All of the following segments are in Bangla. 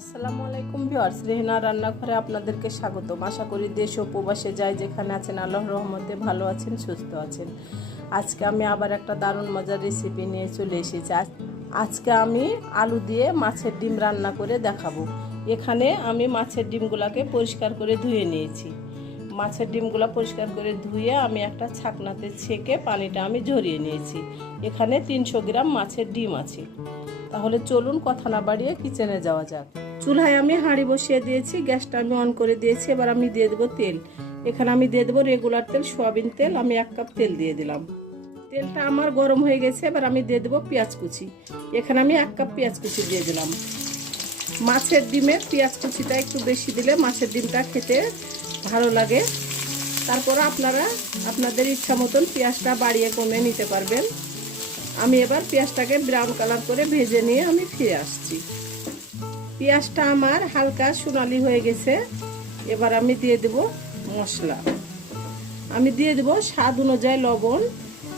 আসসালামু আলাইকুম ভিউয়ার্স, রেহেনার রান্নাঘরে আপনাদেরকে স্বাগতম। আশা করি দেশ ও প্রবাসে যাই যেখানে আছেন আল্লাহর রহমতে ভালো আছেন, সুস্থ আছেন। আজকে আমি আবার একটা দারুণ মজার রেসিপি নিয়ে চলে এসেছি। আজকে আমি আলু দিয়ে মাছের ডিম রান্না করে দেখাবো। এখানে আমি মাছের ডিমগুলোকে পরিষ্কার করে ধুয়ে নিয়েছি। মাছের ডিমগুলো পরিষ্কার করে ধুয়ে আমি একটা ছাকনাতে ছেঁকে পানিটা আমি ঝরিয়ে নিয়েছি। এখানে 300 গ্রাম মাছের ডিম আছে। তাহলে চলুন কথা না বাড়িয়ে কিচেনে যাওয়া যাক। চুলায় আমি হাঁড়ি বসিয়ে দিয়েছি, গ্যাসটা আমি অন করে দিয়েছি। এবার আমি দিয়ে দেবো তেল। এখানে আমি দিয়ে দেবো রেগুলার তেল, সয়াবিন তেল। আমি 1 কাপ তেল দিয়ে দিলাম। তেলটা আমার গরম হয়ে গেছে। এবার আমি দিয়ে দেবো পেঁয়াজ কুচি। এখানে আমি 1 কাপ পেঁয়াজ কুচি দিয়ে দিলাম। মাছের ডিমে পেঁয়াজ কুচিটা একটু বেশি দিলে মাছের ডিমটা খেতে ভালো লাগে। তারপর আপনারা আপনাদের ইচ্ছা মতন পেঁয়াজটা বাড়িয়ে কমে নিতে পারবেন। আমি এবার পেঁয়াজটাকে ব্রাউন কালার করে ভেজে নিয়ে আমি ফিরে আসছি। পেঁয়াজটা আমার হালকা সোনালি হয়ে গেছে। এবার আমি দিয়ে দেব মশলা। আমি দিয়ে দেব স্বাদ অনুযায়ী লবণ।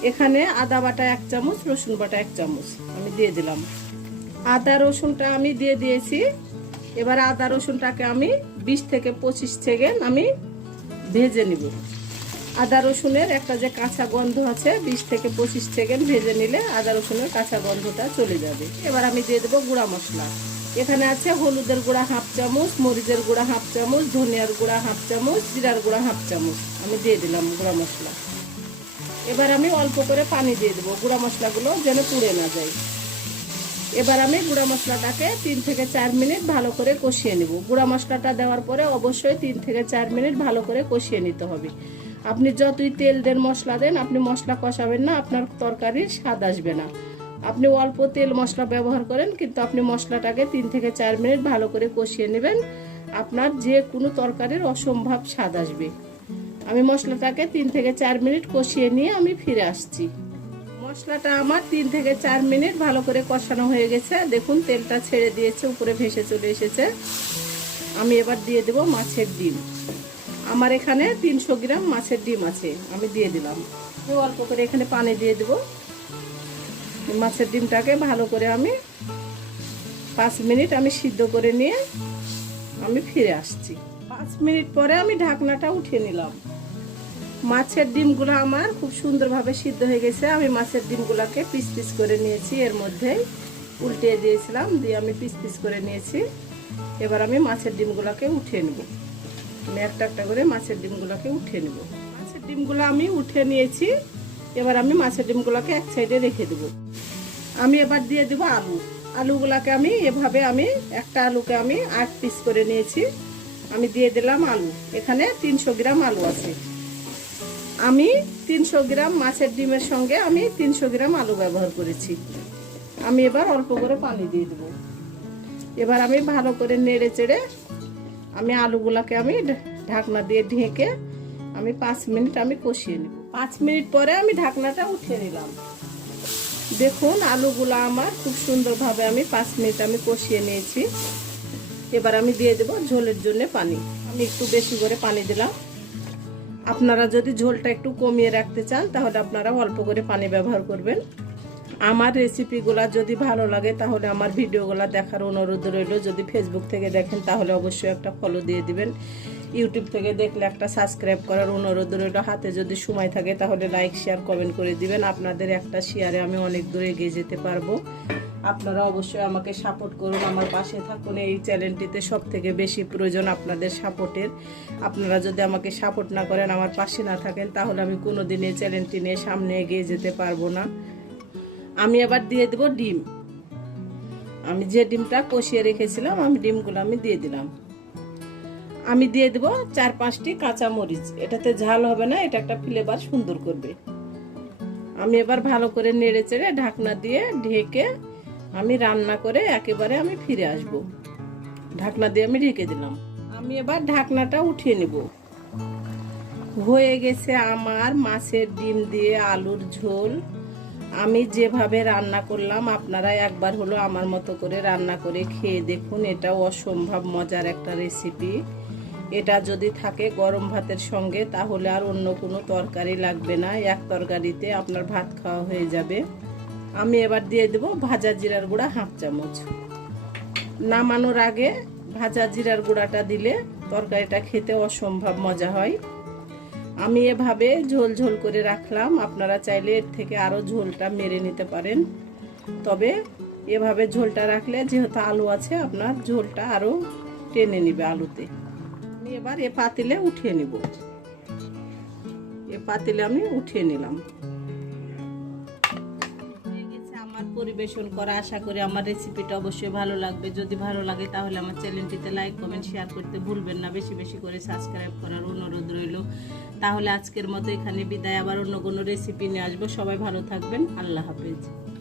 এখানে আদা বাটা 1 চামচ, রসুন বাটা 1 চামচ আমি দিয়ে দিলাম। আদা রসুনটা আমি দিয়ে দিয়েছি। এবার আদা রসুনটাকে আমি 20 থেকে 25 সেকেন্ড আমি ভেজে নিব। আদা রসুনের একটা যে কাঁচা গন্ধ আছে, 20 থেকে 25 সেকেন্ড ভেজে নিলে আদা রসুনের কাঁচা গন্ধটা চলে যাবে। এবার আমি দিয়ে দেবো গুঁড়া মশলা। এখানে আছে হলুদের গুঁড়া 1/2 চামচ, মরিচের গুঁড়া 1/2 চামচ, ধনিয়ার গুঁড়া 1/2 চামচ, জিরার গুঁড়া 1/2 চামচ আমি দিয়ে দিলাম গুঁড়া মশলা। এবার আমি অল্প করে পানি দিয়ে দেবো, গুঁড়া মশলাগুলো যেন পুড়ে না যায়। এবার আমি গুঁড়া মশলাটাকে 3 থেকে 4 মিনিট ভালো করে কষিয়ে নেব। গুঁড়া মশলাটা দেওয়ার পরে অবশ্যই 3 থেকে 4 মিনিট ভালো করে কষিয়ে নিতে হবে। আপনি যতই তেল দেন, মশলা দেন, আপনি মশলা কষাবেন না, আপনার তরকারির স্বাদ আসবে না। আপনি অল্প তেল মশলা ব্যবহার করেন, কিন্তু আপনি মশলাটাকে 3 থেকে 4 মিনিট ভালো করে কষিয়ে নেবেন। আপনার যে কোনো তরকারির অসম্ভব স্বাদ আসবে। আমি মশলাটাকে 3 থেকে 4 মিনিট কষিয়ে নিয়ে আমি ফিরে আসছি। মশলাটা আমার 3 থেকে 4 মিনিট ভালো করে কষানো হয়ে গেছে। দেখুন তেলটা ছেড়ে দিয়েছে, উপরে ভেসে চলে এসেছে। আমি এবার দিয়ে দেব মাছের ডিম। আমার এখানে 300 গ্রাম মাছের ডিম আছে, আমি দিয়ে দিলাম। অল্প করে এখানে পানি দিয়ে দেব। মাছের ডিমটাকে ভালো করে আমি 5 মিনিট আমি সিদ্ধ করে নিয়ে আমি ফিরে আসছি। 5 মিনিট পরে আমি ঢাকনাটা উঠিয়ে নিলাম। মাছের ডিমগুলো আমার খুব সুন্দরভাবে সিদ্ধ হয়ে গেছে। আমি মাছের ডিমগুলোকে পিস পিস করে নিয়েছি, এর মধ্যে উল্টিয়ে দিয়েছিলাম, দিয়ে আমি পিস পিস করে নিয়েছি। এবার আমি মাছের ডিমগুলোকে উঠিয়ে নেব। আমি একটা একটা করে মাছের ডিমগুলোকে উঠিয়ে নেব। মাছের ডিমগুলো আমি উঠিয়ে নিয়েছি। এবার আমি মাছের ডিমগুলোকে এক সাইডে রেখে দেব। আমি এবার দিয়ে দেব আলু। আলুগুলোকে আমি এভাবে আমি একটা আলুকে আমি 8 পিস করে নিয়েছি। আমি দিয়ে দিলাম আলু। এখানে 300 গ্রাম আলু আছে। আমি 300 গ্রাম মাছের ডিমের সঙ্গে আমি 300 গ্রাম আলু ব্যবহার করেছি। আমি এবার অল্প করে পানি দিয়ে দেব। এবার আমি ভালো করে নেড়ে চেড়ে আমি আলুগুলাকে আমি ঢাকনা দিয়ে ঢেকে আমি 5 মিনিট আমি কষিয়ে নেব। 5 মিনিট পরে আমি ঢাকনাটা উঠিয়ে নিলাম। দেখুন আলুগুলা আমার খুব সুন্দরভাবে আমি 5 মিনিট আমি কষিয়ে নিয়েছি। এবার আমি দিয়ে দেব ঝোলের জন্য পানি। আমি একটু বেশি করে পানি দিলাম। আপনারা যদি ঝোলটা একটু কমিয়ে রাখতে চান তাহলে আপনারা অল্প করে পানি ব্যবহার করবেন। আমার রেসিপিগুলা যদি ভালো লাগে তাহলে আমার ভিডিওগুলো দেখার অনুরোধ রইল। যদি ফেসবুক থেকে দেখেন তাহলে অবশ্যই একটা ফলো দিয়ে দিবেন। ইউটিউব থেকে দেখলে একটা সাবস্ক্রাইব করার অনুরোধ রইল। হাতে যদি সময় থাকে তাহলে লাইক শেয়ার কমেন্ট করে দিবেন। আপনাদের একটা শেয়ারে আমি অনেক দূরে এগিয়ে যেতে পারবো। আপনারা অবশ্যই আমাকে সাপোর্ট করুন, আমার পাশে থাকুন। এই চ্যানেলটিতে সব থেকে বেশি প্রয়োজন আপনাদের সাপোর্টের। আপনারা যদি আমাকে সাপোর্ট না করেন, আমার পাশে না থাকেন, তাহলে আমি কোনোদিন এই চ্যানেলটি নিয়ে সামনে এগিয়ে যেতে পারবো না। আমি আবার দিয়ে দেব ডিম। আমি যে ডিমটা কষিয়ে রেখেছিলাম আমি ডিমগুলো আমি দিয়ে দিলাম। আমি দিয়ে দেব 4-5টি কাঁচা মরিচ। এটাতে ঝাল হবে না, এটা একটা ফ্লেভার সুন্দর করবে। আমি এবার ভালো করে নেড়ে চেড়ে ঢাকনা দিয়ে ঢেকে আমি রান্না করে একেবারে আমি ফিরে আসব। ঢাকনা দিয়ে আমি ঢেকে দিলাম। আমি এবার ঢাকনাটা উঠিয়ে নেব। হয়ে গেছে আমার মাছের ডিম দিয়ে আলুর ঝোল। আমি যেভাবে রান্না করলাম আপনারা একবার হলো আমার মতো করে রান্না করে খেয়ে দেখুন। এটা অসম্ভব মজার একটা রেসিপি। এটা যদি থাকে গরম ভাতের সঙ্গে তাহলে আর অন্য কোনো তরকারি লাগবে না। এক তরকারিতে আপনার ভাত খাওয়া হয়ে যাবে। আমি এবার দিয়ে দেব ভাজা জিরার গুঁড়া 1/2 চামচ। নামানোর আগে ভাজা জিরার গুঁড়াটা দিলে তরকারিটা খেতে অসম্ভব মজা হয়। আমি এভাবে ঝোল ঝোল করে রাখলাম, আপনারা চাইলে এর থেকে আরও ঝোলটা মেরে নিতে পারেন। তবে এভাবে ঝোলটা রাখলে যেহেতু আলু আছে আপনার ঝোলটা আরও টেনে নিবে আলুতে। আমি এবার এ পাতিলে উঠিয়ে নিব। এ পাতিলে আমি উঠিয়ে নিলাম। আমার পরিবেশন করা, আশা করি আমার রেসিপিটা অবশ্যই ভালো লাগবে। যদি ভালো লাগে তাহলে আমার চ্যানেলটিতে লাইক কমেন্ট শেয়ার করতে ভুলবেন না। বেশি বেশি করে সাবস্ক্রাইব করার অনুরোধ রইল। তাহলে আজকের মতো এখানে বিদায়, আবার অন্য কোনো রেসিপি নিয়ে আসবো। সবাই ভালো থাকবেন। আল্লাহ হাফেজ।